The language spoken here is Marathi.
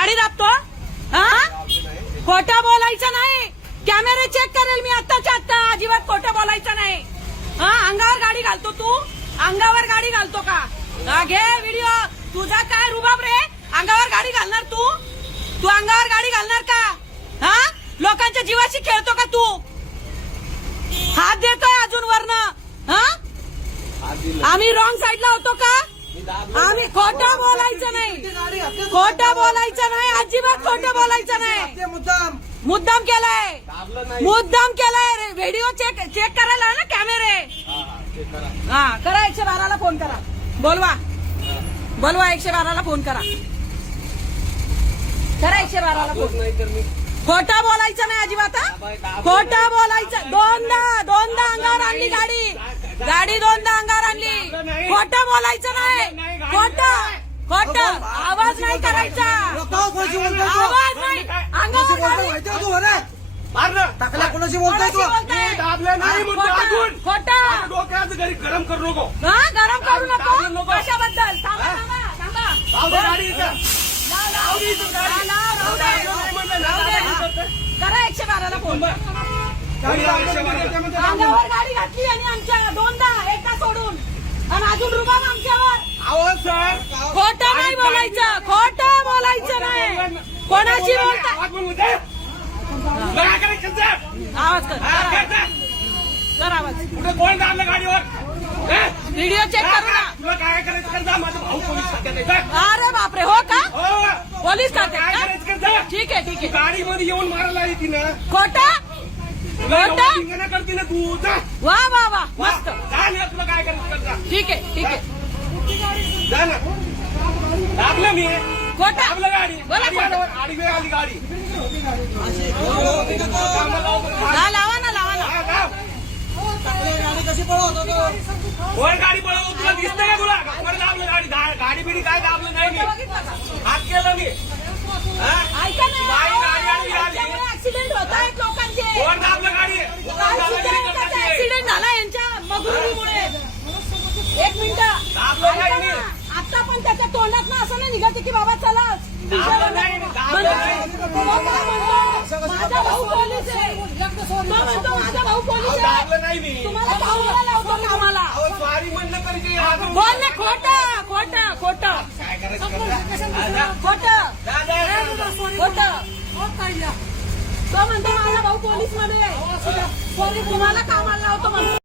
गाडी दाबतो हा? खोटं बोलायचं नाही. कॅमेरे चेक करेल मी आत्ताच्या आत्ता. अजिबात खोटं बोलायचं नाही. हा, अंगावर गाडी घालतो तू? अंगावर गाडी घालतो का? हा, घे व्हिडिओ. तुझा काय रुबाब रे? अंगावर गाडी घालणार तू? तू अंगावर गाडी घालणार का? हा, लोकांच्या जीवाशी खेळतो का तू? हात देतोय अजून वरनं. हा, आम्ही रॉंग साईडला होतो का? आम्ही खोटं बोलायचं नाही. खोटं बोलायचं नाही. अजिबात खोटं बोलायचं नाही. मुद्दाम केलाय. मुद्दाम केलाय. व्हिडिओ चेक करायला आहे ना कॅमेरे. हा, करा 112ला फोन करा. बोलवा 112ला फोन करा. 112ला फोन. खोटं बोलायचं नाही अजिबात. खोटं बोलायचं. दोनदा अंगावर आणली गाडी. दोनदा अंगावर आणली. खोटं बोलायचं नाही. खोटं आवाज नाही करायचा. आवाज नाही. अंगावर टाकला कोणाशी बोलतोय तू? खोटं डोक्याचं घरी गरम करू नको. हा, गरम करू नको. कशाबद्दल? थांबा. करा 112ला फोन. अंगावर गाडी घातली आणि आमच्या दोनदा एकदा सोडून आणि अजून रुबाब आमच्यावर. आहो सर, खोटं नाही बोलायचं. खोटं बोलायचं नाही. कोणाशी बोलता? आवाज बोलू दे. काय करायचं सर? आवाज कर आवाज. कुठे कोण दाबलं गाडीवर? व्हिडिओ चेक करू ना. तुला काय करायचं कर जा. माझा भाऊ पोलीस खात्यात आहे. अरे बापरे, हो का? हो. पोलीस काय खात्यात करायचं कर जा. का? ठीक आहे. गाडीमध्ये येऊन मारायला आली तिनं. खोटं धिंगाणा करते ना तू. जा वा मस्त. जा ना, तुला काय करायचं कर जा. ठीक आहे. जा ना. दाबलं मी. खोटं. दाबलं गाडी. बोला गाडी खोटं. आल्यावर आडवी आली गाडी. लावा ना. हा, दाब. गाडी कशी पळवत होतो? वर गाडी पळवतो. तुला दिसतंय का तुला? वर दाबलं गाडी. गाडी बिडी काय दाबलं नाही मी. हात केलं मी. हा? ऐका ना. बाई गाडी आली. आमच्यामुळे ऍक्सिडेंट होत आहेत लोकांचे. वर दाबलं गाडी. ऍक्सिडेंट झाला यांच्या मगरुरीमुळे. एक मिनिट. दाबलं नाही मी. आता पण त्याच्या तोंडात ना असं नाही निघायचं की बाबा चला. दाबलं नाही. माझा भाऊ पोलीस आहे. तो म्हणतो माझा भाऊ पोलीस आहे. दाबलं नाही मी. तुम्हाला भाऊला लावतो कामाला. अहो, स्वारी म्हणलं तरी ते अजून- बोल ना. खोटं काय करायचं कर जा. खोटं. तो म्हणतो माझा भाऊ पोलीस मध्ये आहे. तुम्हाला कामाला लावतो म्हणतो.